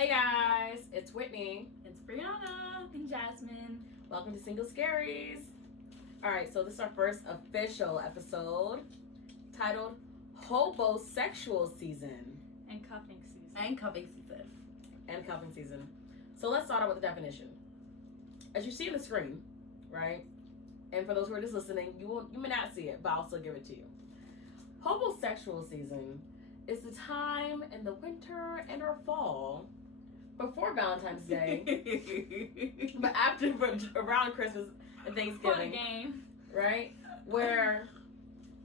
Hey guys, it's Whitney. It's Brianna. And Jasmine. Welcome to Single Scaries. Alright, so this is our first official episode titled Hobosexual Season. And cuffing season. And cuffing season. So let's start out with the definition. As you see on the screen, right? And for those who are just listening, you may not see it, but I'll still give it to you. Hobosexual season is the time in the winter and or fall before Valentine's Day, but after around Christmas and Thanksgiving, game. right? Where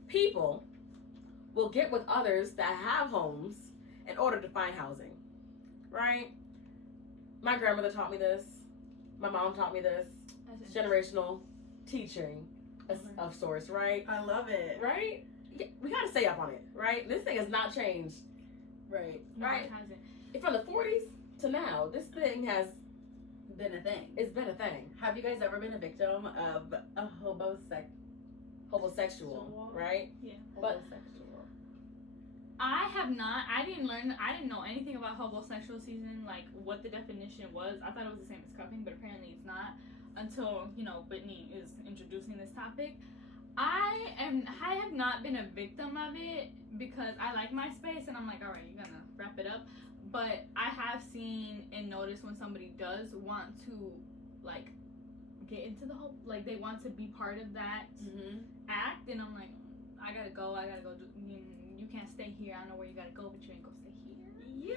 people will get with others that have homes in order to find housing, right? My grandmother taught me this. My mom taught me this. It's generational teaching of sorts, right? I love it. Right? We gotta stay up on it, right? This thing has not changed. Right. Right? From the 40s to now, this thing has been a thing. It's been a thing. Have you guys ever been a victim of a hobosexual, right? Yeah. But I have not. I didn't know anything about hobosexual season, like what the definition was. I thought it was the same as cuffing, but apparently it's not until, Whitney is introducing this topic. I have not been a victim of it because I like my space and I'm like, all right, you're gonna wrap it up. But I have seen and noticed when somebody does want to like get into the whole, like they want to be part of that act, and I'm like, I gotta go. You can't stay here. I know where you gotta go, but you ain't gonna stay here.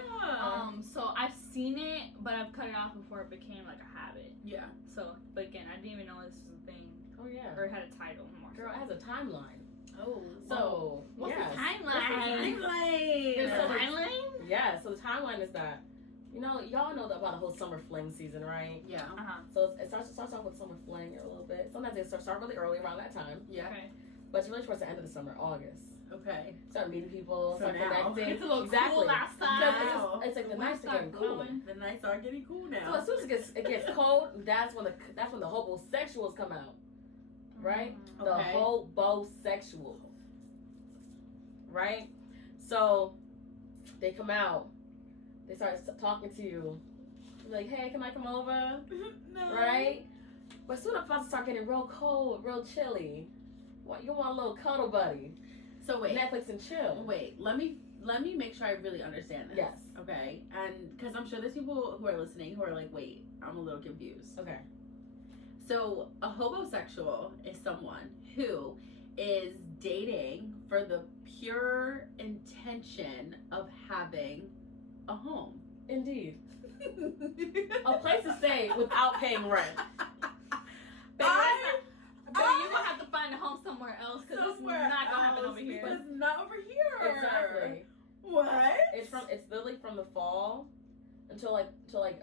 Yeah. So I've seen it, but I've cut it off before it became like a habit. Yeah. So, but again, I didn't even know this was a thing. Oh yeah. Or it had a title more. Girl, it has a timeline. Oh. So what's yes. the timeline? There's a timeline? Yeah, so the timeline is that, y'all know about the whole summer fling season, right? Yeah. Uh-huh. So it starts off with summer fling a little bit. Sometimes they start really early around that time. Yeah. Okay. But it's really towards the end of the summer, August. Okay. Start meeting people, So start now, connecting. it's a little exactly. cool outside. Because it's like the nights are getting cooler. The nights are getting cool now. So as soon as it gets cold, that's when the hobosexuals come out. Right? Okay. The hobosexual. Right? So they come out. They start talking to you. Like, hey, can I come over? No. Right? But soon as it start getting real cold, real chilly, you want a little cuddle buddy. So wait. Netflix and chill. Wait, let me make sure I really understand this. Yes. Okay. And because I'm sure there's people who are listening who are like, wait, I'm a little confused. Okay. So a hobosexual is someone who is dating for the pure intention of having a home. Indeed. A place to stay without paying rent. But you're gonna have to find a home somewhere else because it's not gonna happen over here. It's not over here. Exactly. What? It's literally from the fall until a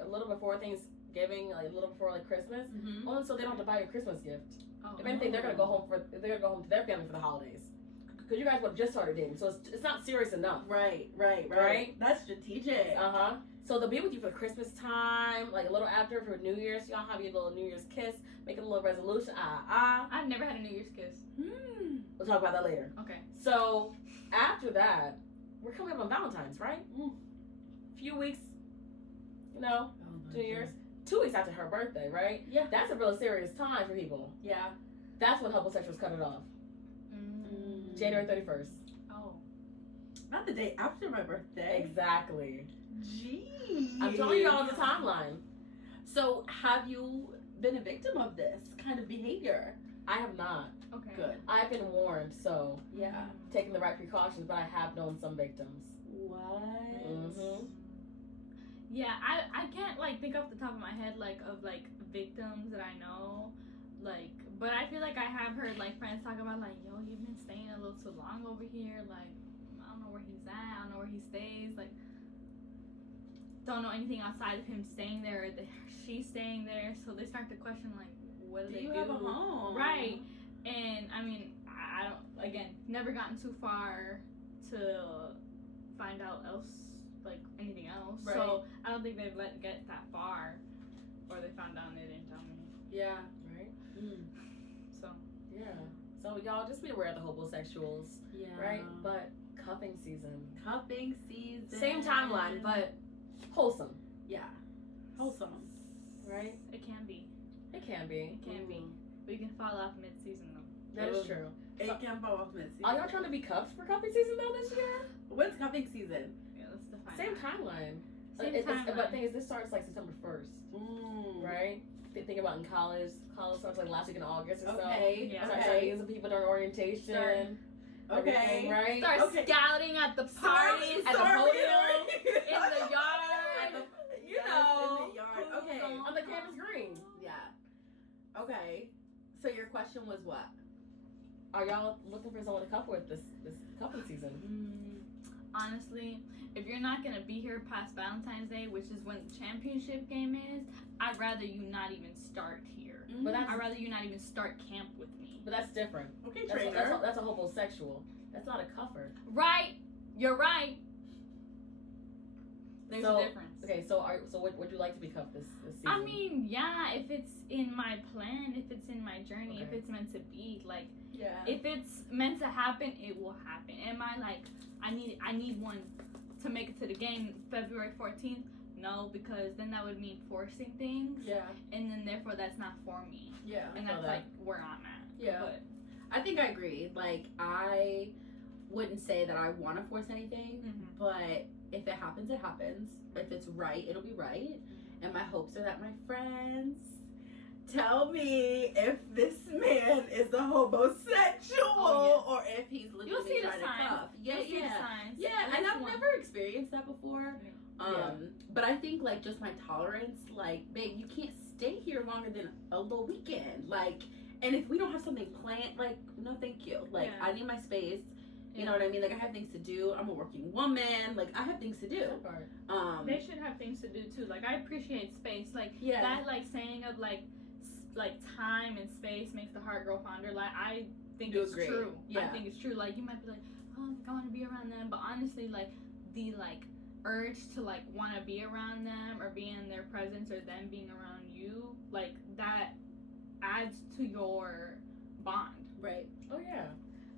little before Thanksgiving, like a little before like Christmas. Mm-hmm. Only so they don't have to buy you a Christmas gift. Oh, If anything, they're gonna go home to their family for the holidays. Because you guys would have just started dating, so it's not serious enough. Right. That's strategic. So they'll be with you for Christmas time, like a little after for New Year's. Y'all have your little New Year's kiss, make a little resolution. I've never had a New Year's kiss. We'll talk about that later. Okay. So after that, we're coming up on Valentine's, right? Few weeks, 2 years. 2 weeks after her birthday, right? Yeah. That's a real serious time for people. Yeah. That's when homosexuals cut it off. January 31st. Oh. Not the day after my birthday. Exactly. Jeez. I'm telling you all the timeline. So have you been a victim of this kind of behavior? I have not. Okay. Good. I've been warned, so Yeah. taking the right precautions, but I have known some victims. What? Yeah, I can't think off the top of my head of victims that I know, but I feel like I have heard friends talk about yo, you've been staying a little too long over here, I don't know where he's at, I don't know where he stays, don't know anything outside of him staying there or she's staying there, so they start to question what do they do? You have a home, right? And I mean, I don't, again, never gotten too far to find out anything else. Right. So I don't think they've get that far, or they found out and they didn't tell me. Yeah. Right? So. Yeah. So y'all just be aware of the hobosexuals. Yeah. Right? But cuffing season. Cuffing season. Same timeline, but wholesome. Yeah. Wholesome. Right? It can be. It can be. It can be. But you can fall off mid-season though. That is true. It can fall off mid-season. Are y'all trying to be cuffed for cuffing season though this year? When's cuffing season? Yeah, let's define Same that. timeline. Same But timeline. the thing is, this starts like September 1st, right? Think about in college. College starts like last week in August or so. Okay. Yeah. Start Okay. meeting some people during orientation. Okay. Everything, right? Start Okay. scouting at the parties, at the podium, in the yard. You know. In the yard. Okay. On the campus green. Yeah. Okay. So your question was what? Are y'all looking for someone to couple with this couple season? Honestly, if you're not gonna be here past Valentine's Day, which is when the championship game is, I'd rather you not even start here. But that's I'd rather you not even start camp with me. but that's different. Okay, That's trainer. that's a homosexual. That's not a cuffer. Right? You're right. There's So, a difference. Okay, so would you like to be cuffed this season? I mean, yeah, if it's in my plan, if it's in my journey, if Okay. it's meant to be, like, Yeah. if it's meant to happen, it will happen. Am I like, I need one to make it to the game February 14th? No, because then that would mean forcing things, Yeah. and then therefore that's not for me, Yeah. and feel that's that. like where I'm at. Yeah. But I think I agree. Like, I wouldn't say that I want to force anything, but if it happens, it happens. If it's right, it'll be right. And my hopes are that my friends tell me if this man is a homosexual or if he's you'll legitimately see the trying to signs. cuff. Yeah, You'll see the yeah. signs. Yeah, At and least I've one. never experienced that before. Yeah. But I think, like, just my tolerance, like, babe, you can't stay here longer than a little weekend. Like, and if we don't have something planned, like, no thank you. Like, Yeah. I need my space. You know what I mean? Like, I have things to do. I'm a working woman. Like, I have things to do. That part. They should have things to do too. Like, I appreciate space. Like Yeah. that, like saying of like time and space makes the heart grow fonder. Like, I think You it's agree. true. I Yeah. think it's true. Like, you might be like, oh, I want to be around them, but honestly, like the urge to like want to be around them or be in their presence or them being around you, like that adds to your bond. Right. Oh yeah.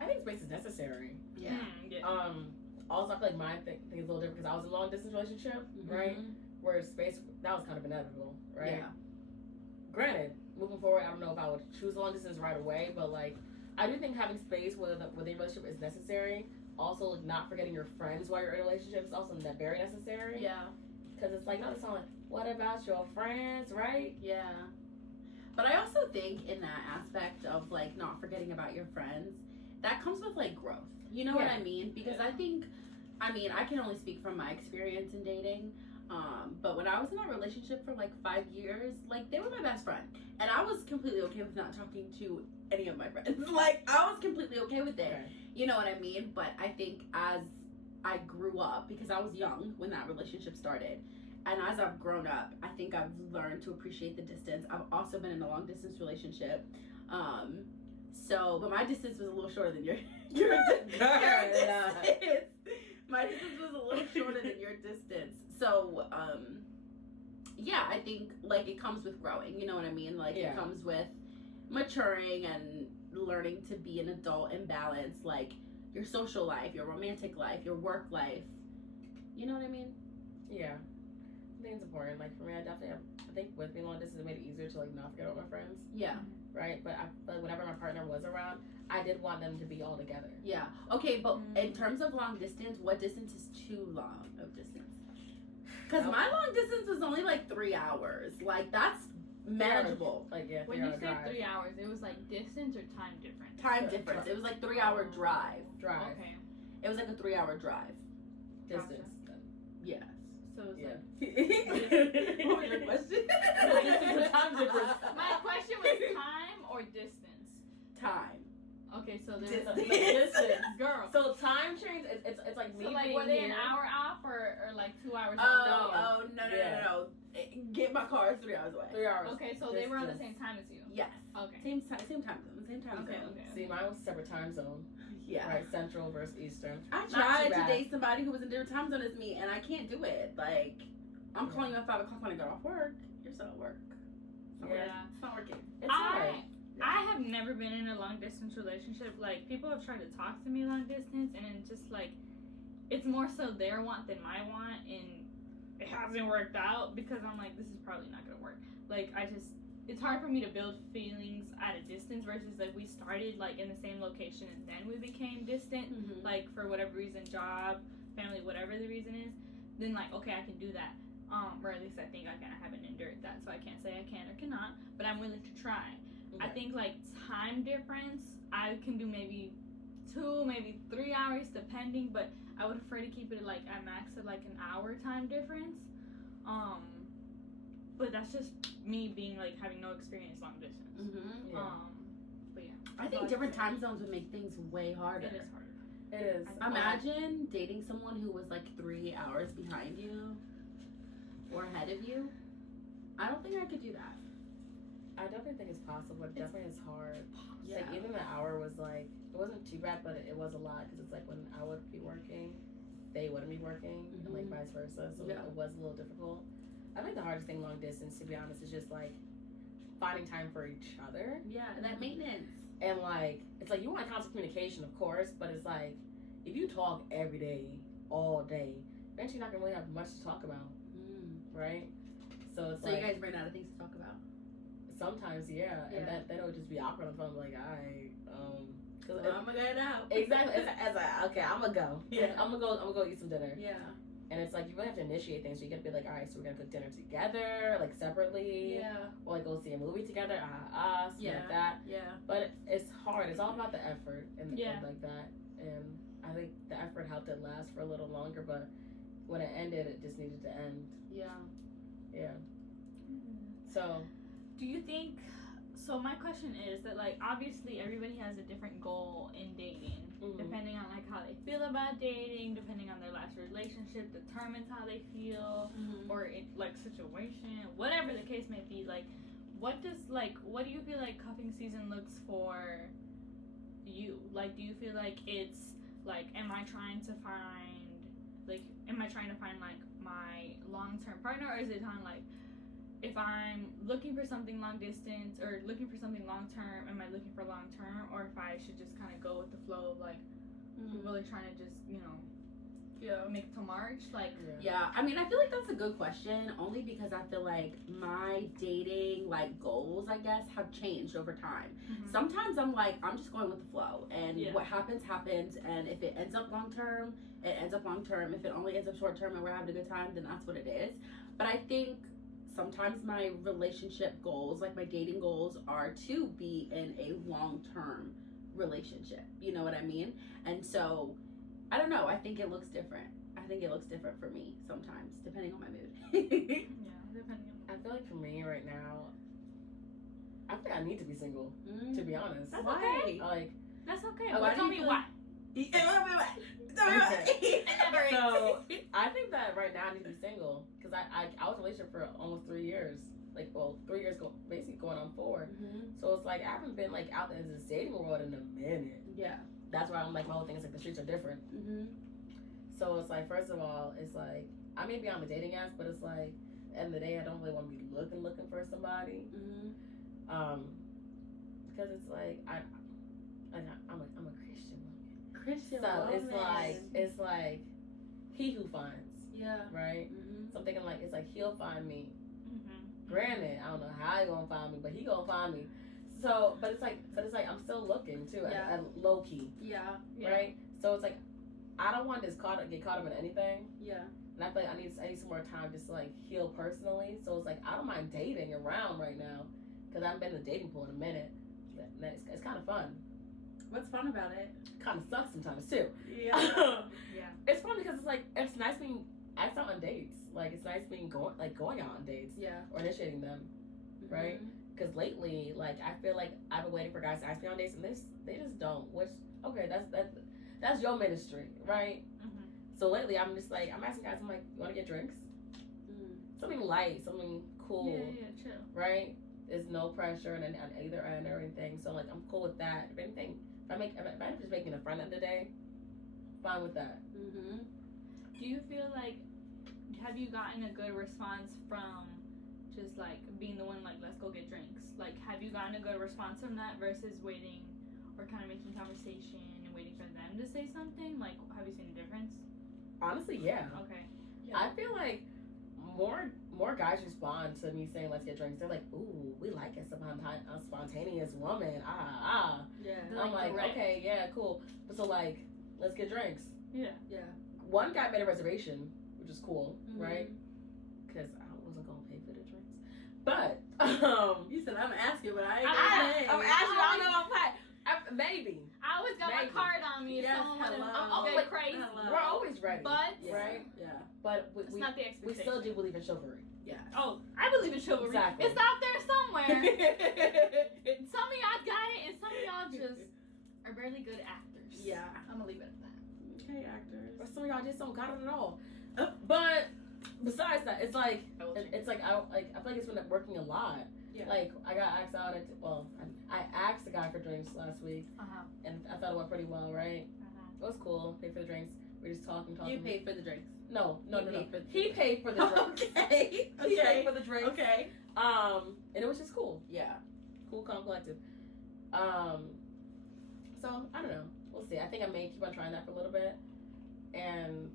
I think space is necessary. Yeah. Yeah. Also, I feel like my thing is a little different because I was in a long distance relationship, right? Mhm. Where space that was kind of inevitable, right? Yeah. Granted, moving forward, I don't know if I would choose long distance right away, but like I do think having space within a relationship is necessary. Also, like, not forgetting your friends while you're in a relationship is also very necessary. Yeah. Because it's like, no, it's not like, what about your friends, right? Yeah. But I also think in that aspect of like not forgetting about your friends, that comes with like growth. You know what Yeah. I mean? Because I think, I mean, I can only speak from my experience in dating. But when I was in a relationship for like 5 years, like they were my best friend. And I was completely okay with not talking to any of my friends. Like I was completely okay with it. Okay. You know what I mean? But I think as I grew up, because I was young when that relationship started, and as I've grown up, I think I've learned to appreciate the distance. I've also been in a long distance relationship. But my distance was a little shorter than your distance. My distance was a little shorter than your distance. So, yeah, I think like it comes with growing. You know what I mean? Like Yeah. it comes with maturing and learning to be an adult and balance like your social life, your romantic life, your work life. You know what I mean? Yeah. I think it's important. Like for me, I think with being long distance, it made it easier to like not forget about my friends, Yeah. right? But whenever my partner was around, I did want them to be all together. Yeah. Okay, but in terms of long distance, what distance is too long of distance? Because my long distance was only like 3 hours. Like that's manageable. Like yeah, When you 3-hour say drive. 3 hours, it was like distance or time difference? Time difference. It was like 3 hour drive. drive Okay. It was like a 3 hour drive. distance. Yes. So it's Yeah. like What was your question? Distance and time difference. my question was time or distance. Time. Okay, so there's Distance. like Distance. girl. So time change. It's like me So like being were they here. an hour off or like 2 hours? Oh, no. Yeah. No. Get my car is 3 hours away. 3 hours. Okay, so they were on the Distance. same time as you. Yes. Okay. Same time zone. Same time Okay. zone. Okay. See, mine was separate time zone. Yeah. Right, Central versus Eastern. I Not tried too to bad. date somebody who was in different time zone as me, and I can't do it. Like, I'm calling you at 5 o'clock when I get off work. You're still at work. Yeah. It's not working. It's hard. I have never been in a long distance relationship. Like people have tried to talk to me long distance, and it's just like it's more so their want than my want. And it hasn't worked out because I'm like, this is probably not gonna work. Like, it's hard for me to build feelings at a distance versus like we started like in the same location and then we became distant, like for whatever reason, job, family, whatever the reason is. Then like, okay, I can do that, or at least I think I can. I haven't endured that, so I can't say I can or cannot, but I'm willing to try. Okay. I think like time difference, I can do maybe 2, maybe 3 hours depending, but I would prefer to keep it like at max at like an hour time difference. But that's just me being like having no experience long distance. Yeah. But yeah, I think different time zones would make things way harder. It is harder. It is. Imagine dating someone who was like 3 hours behind you or ahead of you. I don't think I could do that. I definitely think it's possible. It definitely is hard. Yeah. Like even the hour was like, it wasn't too bad, but it was a lot because it's like when I would be working, they wouldn't be working, and like vice versa. So it was a little difficult. I think the hardest thing long distance, to be honest, is just like finding time for each other. Yeah, that maintenance. And like, it's like you want constant communication, of course, but it's like if you talk every day, all day, eventually you're not gonna really have much to talk about, right? So it's so like, you guys ran out of things to talk about. Sometimes, yeah. And that would just be awkward on the phone. Like, Cause I'm gonna go now. Exactly. It's like, okay, I'm gonna go. Yeah. I'm gonna go eat some dinner. Yeah. And it's like you really have to initiate things. So you gotta be like, all right, so we're gonna cook dinner together, like separately. Yeah. Or like go see a movie together. Something like that. Yeah. But it's hard. It's all about the effort and like that. And I think the effort helped it last for a little longer. But when it ended, it just needed to end. Yeah. Yeah. So. Do you think? So my question is that like obviously everybody has a different goal in dating, depending on like how they feel about dating, depending on their last relationship, determines how they feel, or it, like situation, whatever the case may be. Like, what do you feel like cuffing season looks for you? Like, do you feel like it's like, am I trying to find like my long-term partner, or is it kind of like, if I'm looking for something long distance or looking for something long term, am I looking for long term, or if I should just kind of go with the flow of like really trying to just make it to March? Like, yeah. I mean, I feel like that's a good question, only because I feel like my dating like goals, I guess, have changed over time. Sometimes I'm like, I'm just going with the flow, and what happens, and if it ends up long term, it ends up long term. If it only ends up short term and we're having a good time, then that's what it is. But I think sometimes my relationship goals, like my dating goals, are to be in a long-term relationship. You know what I mean? And so, I don't know. I think it looks different. I think it looks different for me sometimes, depending on my mood. Depending on. I feel like for me right now, I think I need to be single. To be honest. That's why? okay. Like, that's okay. Oh, But tell me why. So I think that right now I need to be single because I was in a relationship for almost 3 years. Like, well, 3 years basically going on 4. So it's like I haven't been like out in the dating world in a minute. Yeah. That's why I'm like, my whole thing is like the streets are different. So it's like, first of all, it's like I may be on the dating apps, but it's like at the end of the day I don't really want to be looking for somebody. Because it's like I'm a Christian woman. So it's like he who finds. Yeah. Right? So I'm thinking like, it's like he'll find me. Granted, I don't know how he gonna find me, but he gonna find me. So, but it's like I'm still looking too, at low key. Yeah. Right? So it's like, I don't want to just get caught up in anything. Yeah. And I feel like I need some more time just to like heal personally. So it's like, I don't mind dating around right now because I haven't been in the dating pool in a minute. It's kind of fun. What's fun about it? Kind of sucks sometimes too. Yeah. It's fun because it's like, it's nice being asked out on dates. Like, it's nice being going out on dates. Yeah. Or initiating them. Right? Because lately, like, I feel like I've been waiting for guys to ask me on dates, and they just don't. Which, okay, that's your ministry, right? So lately, I'm just like, I'm asking guys, I'm like, you want to get drinks? Something light, something cool. Yeah, chill. Right? There's no pressure on either end or anything. So, like, I'm cool with that. If anything, if I just making a friend of the day, fine with that. Do you feel like, have you gotten a good response from just like being the one like, let's go get drinks? Like, have you gotten a good response from that versus waiting or kind of making conversation and waiting for them to say something? Like, have you seen a difference? Honestly, yeah. Okay. I feel like more guys respond to me saying let's get drinks. They're like, ooh, we like a spontaneous woman. Yeah. I'm like, okay, yeah, cool. But so like, let's get drinks. Yeah. One guy made a reservation, which is cool, Mm-hmm. right? Because I wasn't gonna pay for the drinks. But you said I'm asking, but I ain't I'm asking. I don't know. I'm high. Maybe. I always got Maybe. my card on me. Yes, Someone hello. I'm Oh, like crazy. hello. We're always ready, But right? Yeah. But it's we not the we expectation. still do believe in chivalry. Yeah. Oh, I believe in chivalry. Exactly. It's out there somewhere. Some of y'all got it, and some of y'all just are barely good actors. Yeah. I'm gonna leave it at that. Okay, actors. Or some of y'all just don't got it at all. But besides that, it's like it's like I feel like it's been working a lot. Yeah. Like I got asked out at I asked the guy for drinks last week, and I thought it went pretty well, right? It was cool. Paid for the drinks. We just talking. You paid for the drinks. No. Paid for the He paid for the drinks. Okay. He paid for the drinks. Okay. And it was just cool. Yeah. Cool, calm, collective. So I don't know. We'll see. I think I may keep on trying that for a little bit. And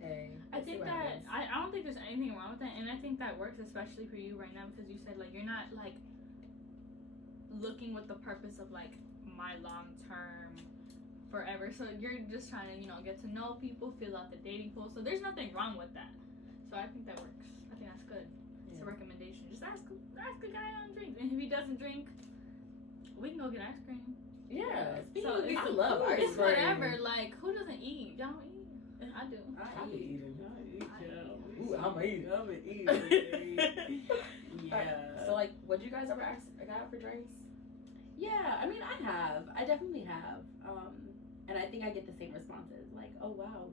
hey, I we'll see think what that happens. I don't think there's anything wrong with that, and I think that works especially for you right now because you said like you're not like looking with the purpose of like my long term forever. So you're just trying to get to know people, fill out the dating pool. So there's nothing wrong with that. So I think that works. I think that's good. It's a recommendation. Just ask a guy on drinks, and if he doesn't drink, we can go get ice cream. Yeah. So I love ice it's cream. whatever. Like who doesn't eat? Y'all don't eat. I do. I be eating. Ooh, I'm eating. I'm eating. Yeah. So like, would you guys ever ask a guy out for drinks? Yeah, I mean, I have. I definitely have. And I think I get the same responses. Like, oh wow,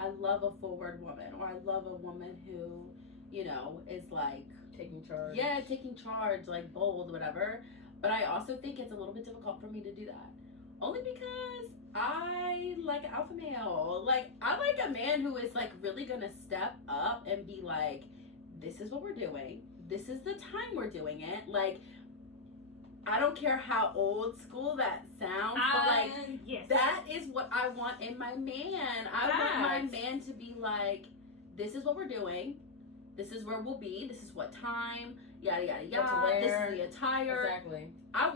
I love a forward woman, or I love a woman who, is like Taking charge. Yeah, taking charge, like bold, whatever. But I also think it's a little bit difficult for me to do that. Only because I like alpha male. Like, I like a man who is like really gonna step up and be like, this is what we're doing. This is the time we're doing it. Like, I don't care how old school that sounds, but like, yes. that is what I want in my man. I want my man to be like, this is what we're doing. This is where we'll be. This is what time. Yada yada yada. This is the attire. Exactly. I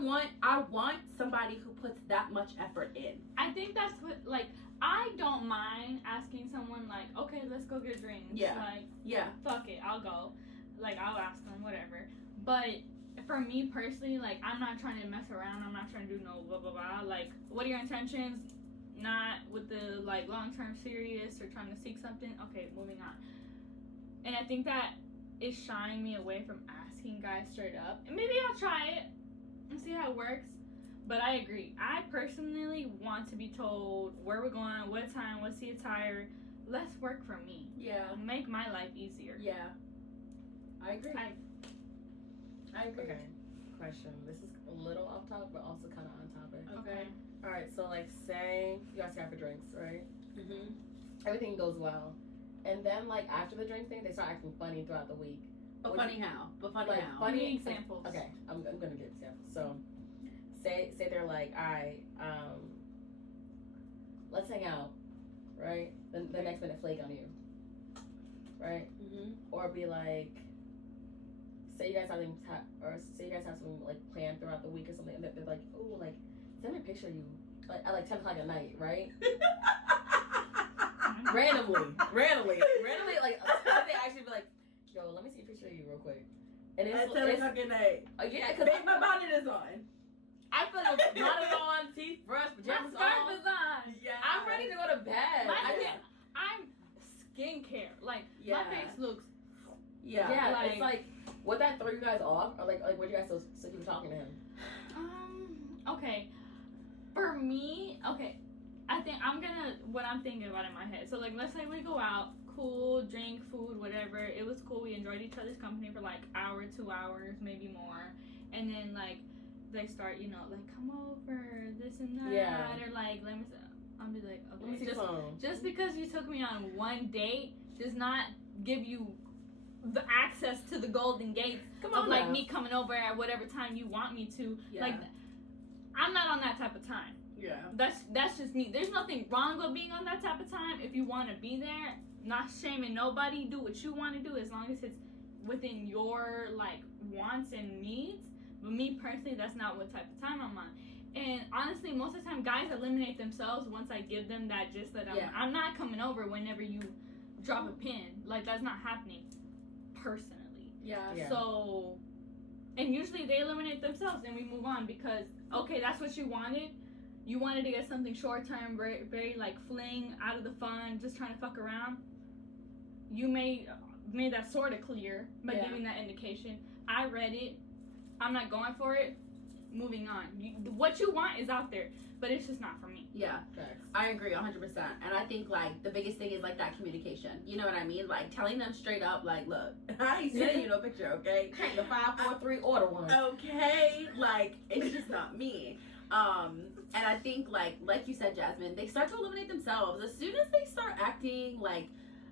want somebody who puts that much effort in. I think that's what like I don't mind asking someone like, okay, let's go get drinks. Yeah. Like, Yeah. fuck it, I'll go. Like I'll ask them, whatever. But for me personally, like I'm not trying to mess around. I'm not trying to do no blah blah blah. Like, what are your intentions? Not with the like long term serious or trying to seek something. Okay, moving on. And I think that is shying me away from asking guys straight up. And maybe I'll try it and see how it works. But I agree. I personally want to be told where we're going, what time, what's the attire. Less work for me. Yeah. Make my life easier. Yeah. I agree. I agree. Okay. Question. This is a little off topic, but also kind of on topic. Okay. All right. So like, say you guys go for drinks, right? Mhm. Everything goes well, and then like after the drink thing, they start acting funny throughout the week. But funny how? But funny Like how? funny Give me examples. Okay, I'm gonna give examples. So, say they're like, all right, let's hang out, right? Then the next minute flake on you, right? Mhm. Or be like, say you guys have something like planned throughout the week or something, and they're like, oh, like send me a picture of you like at like 10 o'clock at night, right? randomly, like they actually be like, yo, let me see a picture of you real quick. And At 10 o'clock at night. Yeah, because My bonnet is on. I feel like bonnet on, teeth brushed, My pajamas scarf on. is on. Yeah. I'm ready to go to bed. I'm skincare. Like Yeah. my face looks. Yeah. Yeah, like- it's like, would that throw you guys off? Or like would you guys still keep talking to him? Okay. For me, okay. I think what I'm thinking about in my head. So like, let's say we go out, cool, drink, food, whatever. It was cool. We enjoyed each other's company for like hour, 2 hours, maybe more. And then like they start, like come over, this and that, Yeah. or like let me. I'll be like, Let me see okay, the phone. just because you took me on one date does not give you the access to the golden gates Come of on like now. me coming over at whatever time you want me to. Yeah. Like, I'm not on that type of time. Yeah. That's just me. There's nothing wrong with being on that type of time. If you want to be there, not shaming nobody. Do what you want to do as long as it's within your like wants and needs. But me personally, that's not what type of time I'm on. And honestly, most of the time, guys eliminate themselves once I give them that gist that I'm not coming over whenever you drop a pin. Like, that's not happening personally. Yeah. So, and usually they eliminate themselves and we move on because, okay, that's what you wanted. You wanted to get something short term, very, very like fling, out of the fun, just trying to fuck around. You made that sort of clear by giving that indication. I read it. I'm not going for it. Moving on. What you want is out there, but it's just not for me. Yeah, I agree 100%. And I think like the biggest thing is like that communication. You know what I mean? Like telling them straight up, like, look, I ain't sending you no picture, okay? The 5, 4, 3 order one. Okay, like it's just not me. And I think like you said, Jasmine, they start to eliminate themselves as soon as they start acting like,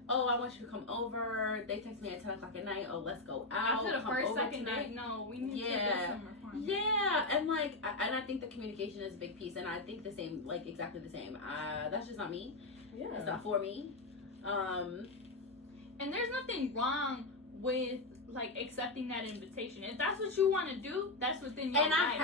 oh, I want you to come over. They text me at 10 o'clock at night. Oh, let's go out. After the first, second tonight. date, no, we need to get some reform. Yeah, and like, and I think the communication is a big piece, and I think the same, like exactly the same. That's just not me. Yeah, it's not for me. And there's nothing wrong with like accepting that invitation. If that's what you want to do, that's within your and life.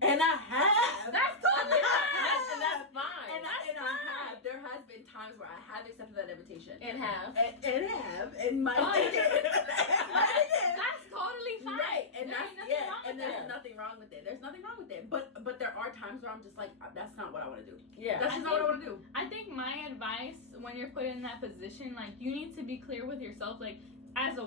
And I have. That's totally fine. And that's fine. And I have. There has been times where I have accepted that invitation. And have. And might did it. That's totally fine. Right. And there's nothing wrong with it. There's nothing wrong with it. But there are times where I'm just like, that's not what I want to do. Yeah. That's just not what I want to do. I think my advice when you're put in that position, like you need to be clear with yourself, like as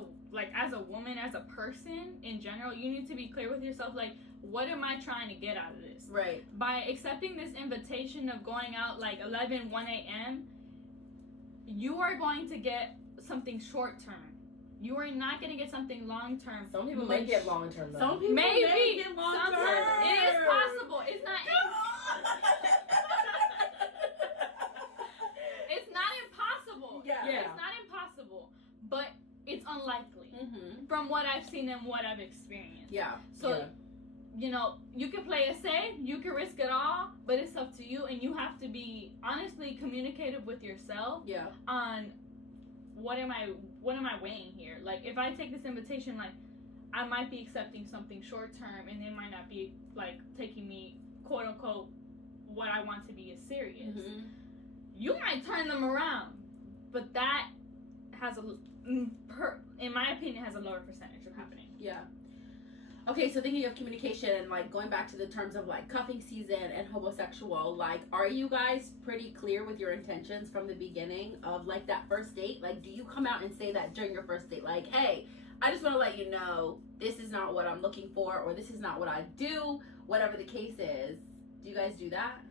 a woman, as a person in general, you need to be clear with yourself, like, what am I trying to get out of this? Right. By accepting this invitation of going out like 11, 1 a.m., you are going to get something short term. You are not going to get something long term. Some people may get long term though. Some people may get long term. It is possible. It's not. It's not impossible. Yeah. It's not impossible, but it's unlikely from what I've seen and what I've experienced. Yeah. So, you know, you can play it safe, you can risk it all, but it's up to you, and you have to be honestly communicative with yourself. Yeah. On what am I weighing here? Like, if I take this invitation, like, I might be accepting something short term, and it might not be like taking me, quote unquote, what I want to be as serious. You might turn them around, but that has in my opinion, has a lower percentage of happening. Yeah. Okay, so thinking of communication and like going back to the terms of like cuffing season and homosexual, like are you guys pretty clear with your intentions from the beginning of like that first date? Like do you come out and say that during your first date? Like, hey, I just want to let you know this is not what I'm looking for, or this is not what I do, whatever the case is. Do you guys do that?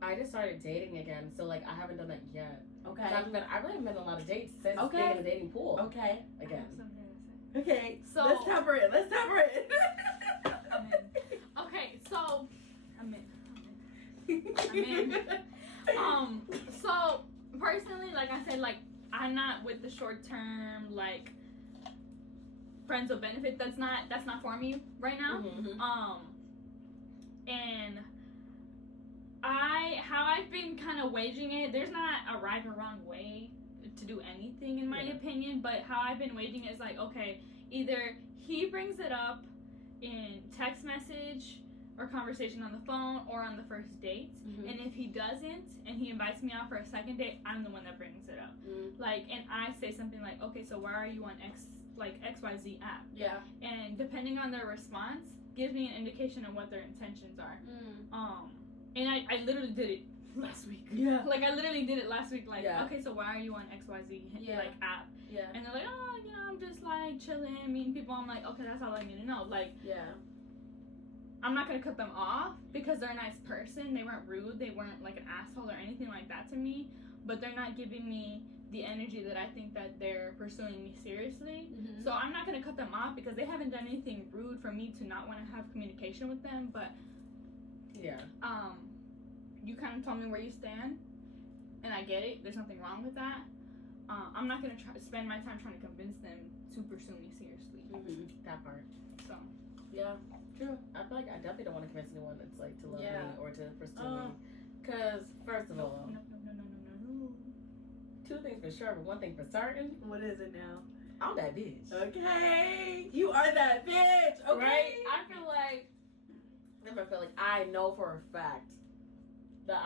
I just started dating again, so like I haven't done that yet. Okay. I really haven't been on a lot of dates since being in the dating pool. Okay. Again. Okay. So let's tap her in. Okay, so I'm in. So personally, like I said, like I'm not with the short term like friends with benefit. That's not for me right now. And how I've been kind of waging it, there's not a right or wrong way to do anything in my opinion, but how I've been waging it is like, okay, either he brings it up in text message or conversation on the phone or on the first date, and if he doesn't and he invites me out for a second date, I'm the one that brings it up. Like, and I say something like, okay, so why are you on XYZ app? Yeah. And depending on their response, gives me an indication of what their intentions are. And I literally did it last week. Yeah. Like, I literally did it last week. Like, Yeah. okay, so why are you on XYZ Yeah. like app? Yeah. And they're like, oh, you know, I'm just like chilling, meeting people. I'm like, okay, that's all I need to know. Like, Yeah. I'm not gonna cut them off because they're a nice person. They weren't rude. They weren't like an asshole or anything like that to me. But they're not giving me the energy that I think that they're pursuing me seriously. So I'm not gonna cut them off because they haven't done anything rude for me to not want to have communication with them. But you kind of told me where you stand, and I get it. There's nothing wrong with that. I'm not gonna try to spend my time trying to convince them to pursue me seriously. That part. So yeah, true. I feel like I definitely don't want to convince anyone that's like to love me or to pursue me. Because, first of all, No. two things for sure, but one thing for certain, What is it now? I'm that bitch. Okay. You are that bitch. Okay. Right? I feel like I know for a fact that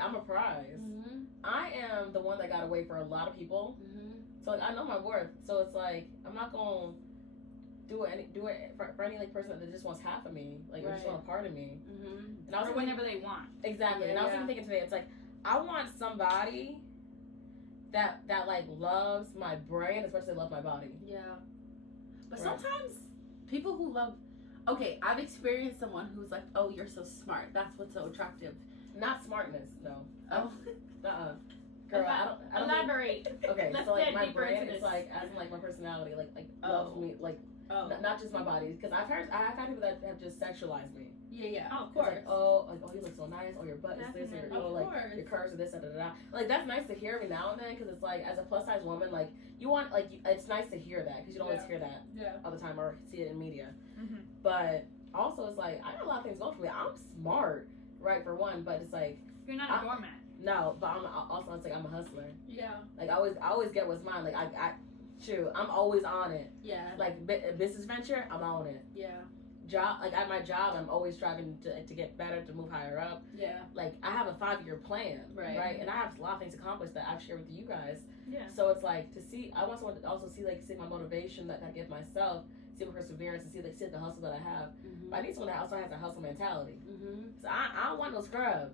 I'm a prize. Mm-hmm. I am the one that got away for a lot of people. Mm-hmm. So like I know my worth. So it's like I'm not gonna do it for any like person that just wants half of me, like or just Right. want a part of me. Mm-hmm. And I was Or whenever they want. exactly. Yeah, and I was yeah. even thinking today, it's like I want somebody that like loves my brain as much as they love my body. Yeah. But Right. sometimes people who love. Okay, I've experienced someone who's like, "Oh, you're so smart. That's what's so attractive." Not smartness, no. Oh. Girl, I don't Elaborate. okay, Let's so like get my deeper brain, into it's this. like as in like my personality, like Oh. loves me, like Oh. not just my body, because I've had people that have just sexualized me. Yeah. Oh, of It's course. like oh you look so nice, oh your butt is this, or Definitely. oh Of like course. your curves are this, da da da. Like that's nice to hear every now and then, because it's like as a plus size woman, like you want like it's nice to hear that because you don't always hear that Yeah. all the time or see it in media. Mm-hmm. But also it's like I got a lot of things going for me. I'm smart, right, for one, but it's like You're not a doormat. no, but I'm also it's like I'm a hustler. Yeah. Like I always get what's mine. Like I'm always on it. Yeah. Like business venture, I'm on it. Yeah. Job, like at my job, I'm always striving to get better, to move higher up. Yeah. Like I have a 5-year plan, Right. And I have a lot of things accomplished that I've shared with you guys. Yeah. So it's like to see. I want someone to also see my motivation that I give myself, see my perseverance, and see the hustle that I have. Mm-hmm. But I need someone that also has a hustle mentality. Mm-hmm. So I don't want no scrub.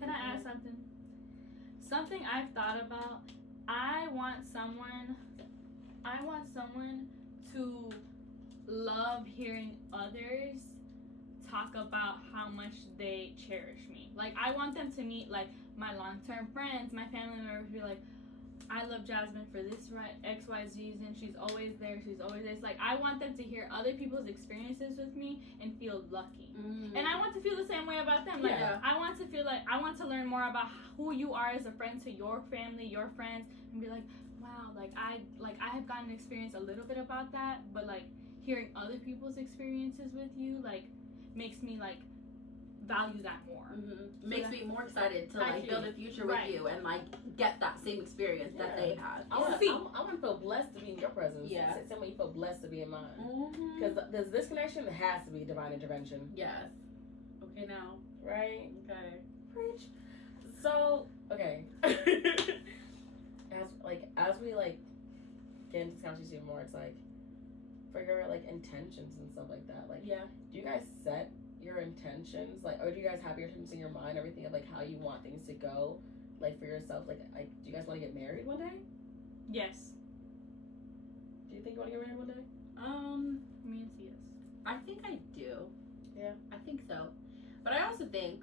Can I add something? Something I've thought about. I want someone to love hearing others talk about how much they cherish me. Like I want them to meet like my long-term friends, my family members, be like, I love Jasmine for this right XYZ reason. She's always there. She's always there. It's like I want them to hear other people's experiences with me and feel lucky. Mm-hmm. And I want to feel the same way about them. Like Yeah. I want to feel like I want to learn more about who you are as a friend to your family, your friends, and be like, wow, I have gotten to experience a little bit about that, but like hearing other people's experiences with you like makes me like value that more. Mm-hmm. Makes me more excited to like Thank build you. a future Right. with you and like get that same experience that Yeah. they had. I want See. to feel blessed to be in your presence. Yeah. Same way you feel blessed to be in mine. Mm-hmm. Because this connection has to be divine intervention, Yes. Okay now. right? Okay. Preach. So okay. as we like get into this conversation more, it's like for your like intentions and stuff like that. Like, Yeah. do you guys set your intentions, like, or do you guys have your intentions in your mind? Everything of like how you want things to go, like for yourself. Like do you guys want to get married one day? Yes. Do you think you want to get married one day? Me and CS. I think I do. Yeah. I think so. But I also think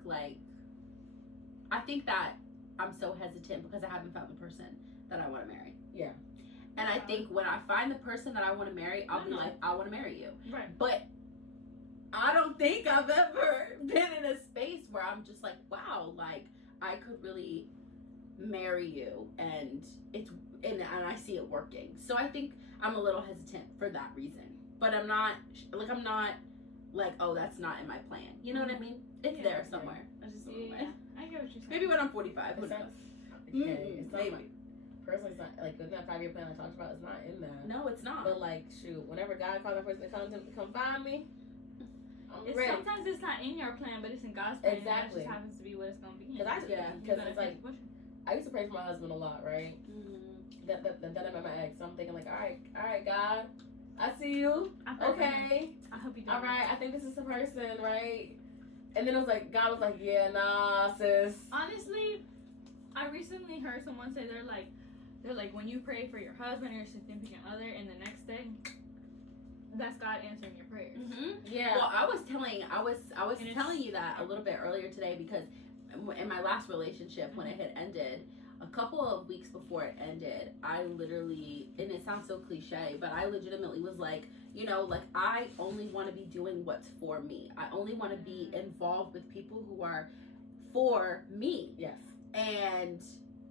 I think that I'm so hesitant because I haven't found the person that I want to marry. Yeah. And I think when I find the person that I want to marry, I'll be like, I want to marry you. Right. But I don't think I've ever been in a space where I'm just like, wow, like I could really marry you and I see it working. So I think I'm a little hesitant for that reason. But I'm not like, oh, that's not in my plan. You know what I mean? It's Yeah, there okay. somewhere. I just don't know Yeah. when. I get what you're saying. Maybe when I'm 45. Who It's not- knows? Okay. It's not Maybe. like, personally, it's not like with that 5-year plan I talked about. It's not in that. No, it's not. But like, shoot, whenever God calls that person to come find me, I'm It's, ready. sometimes it's not in your plan, but it's in God's plan. Exactly. And that just happens to be what it's gonna be. Because Yeah. it's like I used to pray for my husband a lot, right? Mm-hmm. Then I met my ex. So I'm thinking like, all right, God, I see you. I hope Okay, I hope you do. all right, I think this is the person, right? And then it was like God was like, yeah, nah, sis. Honestly, I recently heard someone say they're like when you pray for your husband or your significant other, and the next day, that's God answering your prayers. Mm-hmm. Yeah. Well, I was telling And it's- you that a little bit earlier today because in my last relationship when it had ended, a couple of weeks before it ended, I literally, and it sounds so cliche, but I legitimately was like, like I only want to be doing what's for me. I only want to be involved with people who are for me. Yes. And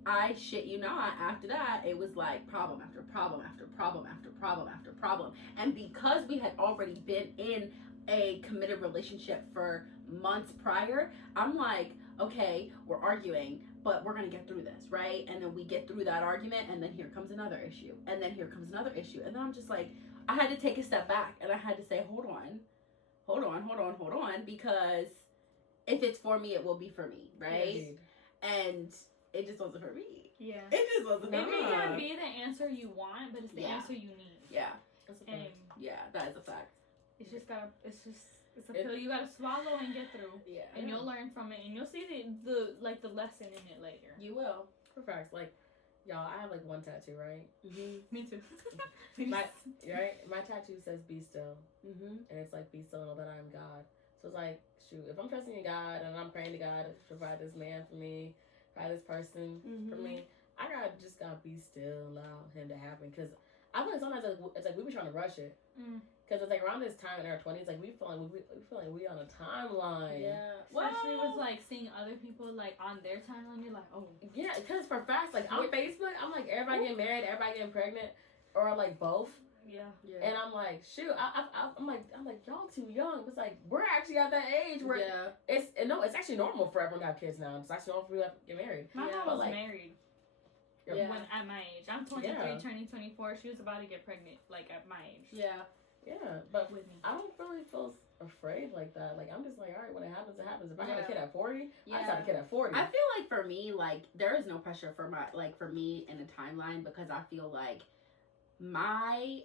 I shit you not, after that, it was like problem after problem after problem after problem after problem. And because we had already been in a committed relationship for months prior, I'm like, okay, we're arguing, but we're going to get through this, right? And then we get through that argument, and then here comes another issue, and then here comes another issue. And then I'm just like, I had to take a step back, and I had to say, hold on, because if it's for me, it will be for me, right? And it just wasn't for me. Yeah. It just wasn't for It me. may not be the answer you want, but it's the answer you need. Yeah. That's a And fact. Yeah, that is a fact. it's a pill you gotta swallow and get through. Yeah. And you'll learn from it, and you'll see the lesson in it later. You will. For facts, like, y'all, I have like one tattoo, right? Mm-hmm. Me too. My tattoo says "Be still," Mm-hmm. and it's like, "Be still and know that I am God." So it's like, shoot, if I'm trusting in God and I'm praying to God to provide this man for me, provide this person for me, I gotta be still, allow him to happen. Because I feel like sometimes it's like we were trying to rush it. Because it's like around this time in our 20s, like we feel like we on a timeline. Yeah. Especially with like seeing other people like on their timeline, you're like, oh. Yeah, because for facts, like on Facebook, I'm like everybody getting married, everybody getting pregnant, or like both. Yeah. And I'm like, shoot, I'm like y'all too young. It's like we're actually at that age where it's actually normal for everyone to have kids now. It's actually normal for you to get married. My mom was married. Yeah. When at my age, I'm 23, turning 24. She was about to get pregnant, like at my age. Yeah. Yeah, but with me, I don't really feel afraid like that. Like I'm just like, all right, when it happens, it happens. If I have a kid at 40, I just have a kid at 40. I feel like for me, like there is no pressure for me in a timeline, because I feel like my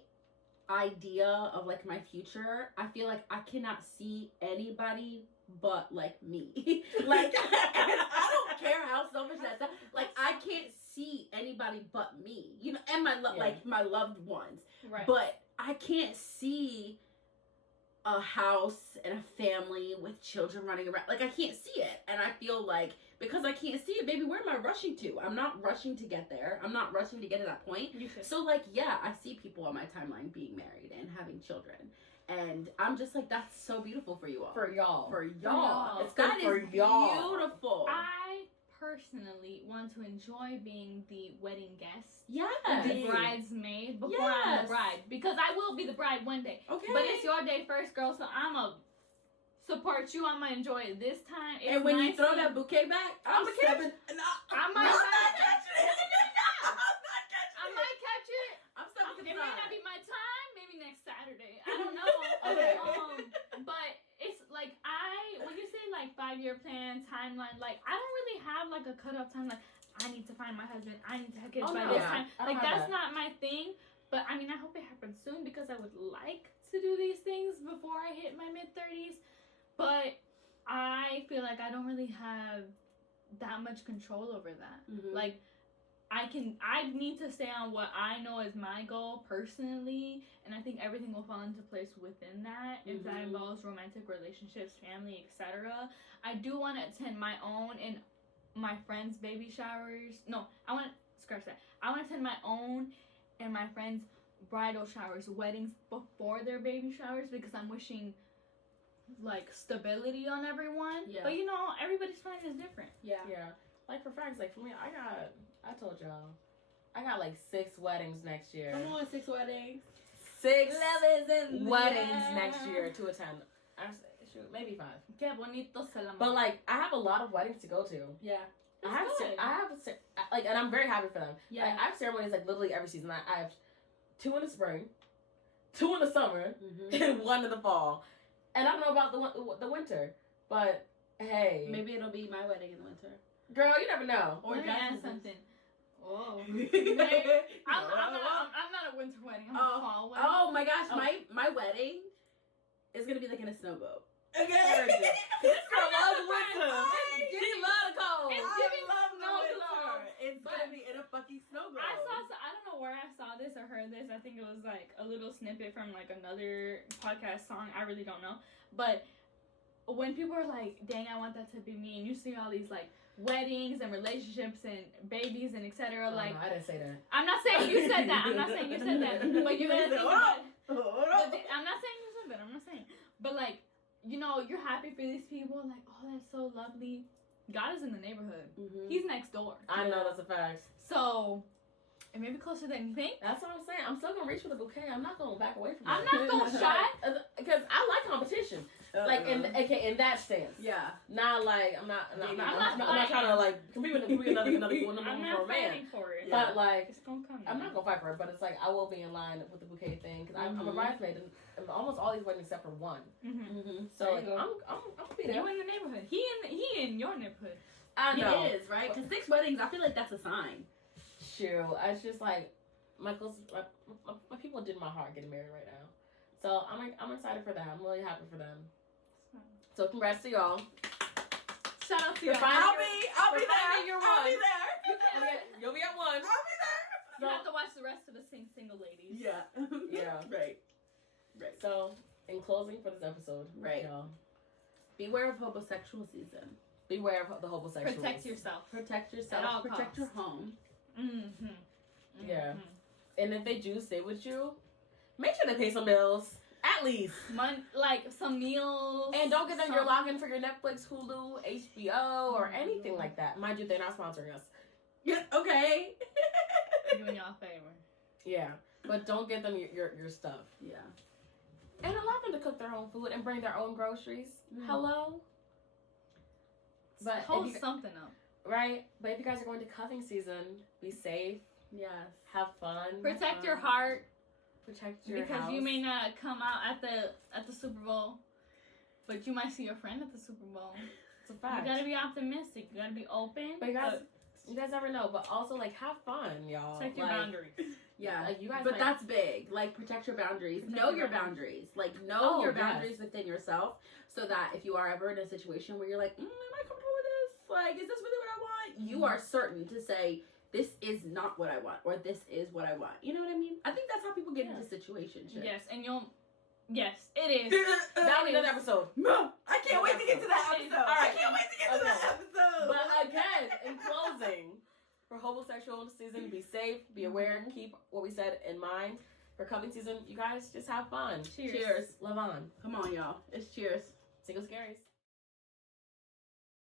idea of like my future, I feel like I cannot see anybody but like me. Like I don't care how selfish that sounds. Like I can't see anybody but me. You know, and like my loved ones. right? But I can't see a house and a family with children running around. Like I can't see it. And I feel like because I can't see it, baby, where am I rushing to? I'm not rushing to get there. I'm not rushing to get to that point. So like, yeah, I see people on my timeline being married and having children. And I'm just like, that's so beautiful for you all. For y'all. It's good for y'all. Beautiful. I personally want to enjoy being the wedding guest. Yes. The bridesmaid before I'm the bride. Because I will be the bride one day. Okay. But it's your day first, girl, so I'ma support you. I'ma enjoy it this time. It's and when nice you throw that bouquet back, I'm stepping. I might catch it. I'm stepping. It may not be my time. Maybe next Saturday. I don't know. Okay. But it's like when you say like 5-year plan, timeline, like I don't really have like a cutoff time. Like I need to find my husband. I need to have kids by this time. Like that's not my thing. But I mean, I hope it happens soon because I would like to do these things before I hit my mid-30s. But I feel like I don't really have that much control over that. Mm-hmm. Like I need to stay on what I know is my goal personally, and I think everything will fall into place within that. If that involves romantic relationships, family, etc. I do want to attend my own and my friends' baby showers. No, I want to scratch that. I want to attend my own and my friends' bridal showers, weddings before their baby showers, because I'm wishing like stability on everyone. Yeah. But you know, everybody's plan is different. Yeah. Like for facts, like for me, I told y'all, I got like 6 weddings next year. Come on, 6 weddings. 6 weddings next year to attend. Shoot, maybe 5. Qué bonito se la. But like, I have a lot of weddings to go to. Yeah. I have like, and I'm very happy for them. Yeah. Like, I have ceremonies like literally every season. I have 2 in the spring, 2 in the summer, and 1 in the fall. And I don't know about the winter, but hey, maybe it'll be my wedding in the winter. Girl, you never know. Or let me ask something. Oh, I'm not a winter wedding. I'm a fall wedding. Oh my gosh, my wedding is gonna be like in a snow globe. Okay. This girl loves winter. She loves cold. It's giving snow globe. It's gonna be in a fucking snow globe. I don't know where I saw this or heard this. I think it was like a little snippet from like another podcast song. I really don't know. But when people are like, dang, I want that to be me, and you see all these like weddings and relationships and babies and etc. Like, no, I didn't say that. I'm not saying you said that. I'm not saying you said that. But you gotta think about it. I'm not saying you said that. I'm not saying. But like, you know, you're happy for these people. Like, oh, that's so lovely. God is in the neighborhood. He's next door. I know, that's a fact. So, It may be closer than you think. That's what I'm saying. I'm still gonna reach for the bouquet. I'm not gonna back away from it. I'm not gonna shy. Because I like competition. Like in that stance. Yeah. Not like I'm not fighting. trying to like compete with another woman I'm for a not man. fighting for it. But like It's gonna come. I'm not gonna fight for it. But it's like I will be in line with the bouquet thing because I'm a Mhm. bridesmaid in almost all these weddings except for one. Mm-hmm. So There like, you go. I'm gonna be there. You in the neighborhood. He in your neighborhood. I He know. is, right? Because 6 weddings, I feel like that's a sign. Shoot, it's just like my people did my heart getting married right now. So I'm excited for that. I'm really happy for them. So congrats to y'all. Shout out to You're you. fine. I'll be there. You're I'll be one. there. You'll be at one. I'll be there. You have to watch the rest of the single ladies. Yeah. Yeah. Right. So in closing for this episode, Right. y'all, Beware of homosexual season. beware of the homosexuals. Protect yourself. Protect At yourself. all Protect costs. your home. Mm-hmm. Yeah. And if they do stay with you, make sure they pay some bills. At least. Like some meals. And don't get them your login for your Netflix, Hulu, HBO, or anything like that. Mind you, they're not sponsoring us. Yeah. Okay. Doing y'all a favor. Yeah. But don't get them your stuff. Yeah. And allow them to cook their own food and bring their own groceries. Mm. Hello? But Hold if you, something up. right? But if you guys are going to cuffing season, be safe, Yes. have fun. Protect your heart. Protect your Because house. you may not come out at the Super Bowl, but you might see your friend at the Super Bowl. It's a fact. You gotta be optimistic. You gotta be open. But you guys never know. But also, like, have fun, y'all. Protect your like, boundaries. Yeah. Like, you guys But might- that's big. Like, protect your boundaries. Protect Know your your boundaries. boundaries. Like, know Oh, your yes. boundaries within yourself so that if you are ever in a situation where you're like, am I comfortable with this? Like, is this really what I want? You are certain to say, this is not what I want, or this is what I want. You know what I mean? I think that's how people get into situationships. Yes, and yes, it is. That'll be another episode. No, I can't wait to get to that episode. All right. I can't wait to get to that episode. But again, in closing, for homosexual season, be safe, be aware, keep what we said in mind. For coming season, you guys just have fun. Cheers. Cheers. Live on. Come on, y'all. It's cheers. Single Scaries.